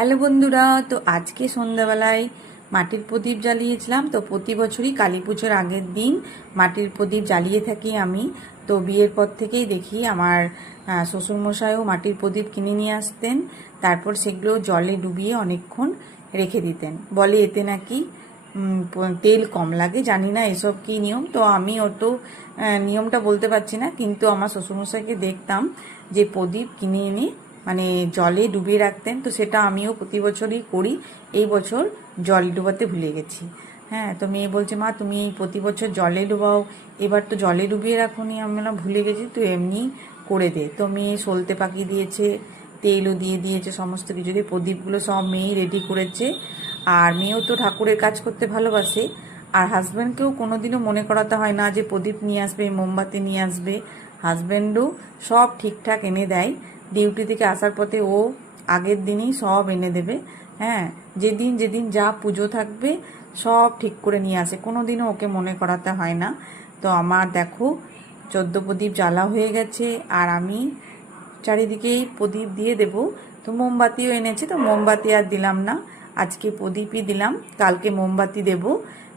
Hello বন্ধুরা, তো আজকে সন্ধ্যাবেলায় মাটির প্রদীপ জ্বালিয়েছিলাম। তো প্রতি বছরই কালী পুজোর আগের দিন মাটির প্রদীপ জ্বালিয়ে থাকি আমি। তো বিয়ের পর থেকেই দেখি আমার শ্বশুরমশাইও মাটির প্রদীপ কিনে নিয়ে আসতেন, তারপর সেগুলো জলে ডুবিয়ে অনেকক্ষণ রেখে দিতেন। বলে এতে নাকি তেল কম লাগে। জানি না এসব কী নিয়ম, তো আমি অত নিয়মটা বলতে পারছি না, কিন্তু আমার শ্বশুরমশাইকে দেখতাম যে প্রদীপ কিনে এনে মানে জলে ডুবিয়ে রাখতেন। তো সেটা আমিও প্রতি বছরই করি। এই বছর জল ডুবাতে ভুলে গেছি। হ্যাঁ, তো মেয়ে বলছে, মা তুমি প্রতি বছর জলে ডুবাও, এবার তো জলে ডুবিয়ে রাখোনি। আমি বললাম ভুলে গেছি, তুই এমনি করে দে। তো মেয়ে সলতে পাকি দিয়েছে, তেলও দিয়ে দিয়েছে, সমস্ত কিছু দিয়ে প্রদীপগুলো সব মেয়েই রেডি করেছে। আর মেয়েও তো ঠাকুরের কাজ করতে ভালোবাসে। আর হাজব্যান্ডকেও কোনোদিনও মনে করাতে হয় না যে প্রদীপ নিয়ে আসবে, মোমবাতি নিয়ে আসবে। হাজব্যান্ডও সব ঠিকঠাক এনে দেয়। ডিউটি থেকে আসার পথে ও আগের দিনই সব এনে দেবে। হ্যাঁ, যেদিন যেদিন যা পুজো থাকবে সব ঠিক করে নিয়ে আসে, কোনো দিনও ওকে মনে করাতে হয় না। তো আমার দেখো 14 প্রদীপ জ্বালা হয়ে গেছে, আর আমি চারিদিকেই প্রদীপ দিয়ে দেব। তো মোমবাতিও এনেছে, তো মোমবাতি আর দিলাম না, আজকে প্রদীপই দিলাম, কালকে মোমবাতি দেব।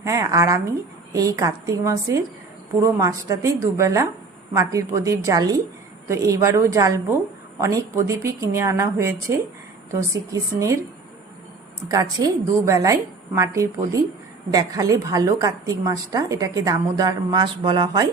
হ্যাঁ, আর আমি এই কার্তিক মাসের পুরো মাসটাতেই দুবেলা মাটির প্রদীপ জ্বালি। তো এইবারও জ্বালবো। অনেক প্রদীপই কিনে আনা হয়েছে। তো শ্রীকৃষ্ণের কাছে দুবেলায় মাটির প্রদীপ দেখালে ভালো। কার্তিক মাসটা, এটাকে দামোদর মাস বলা হয়।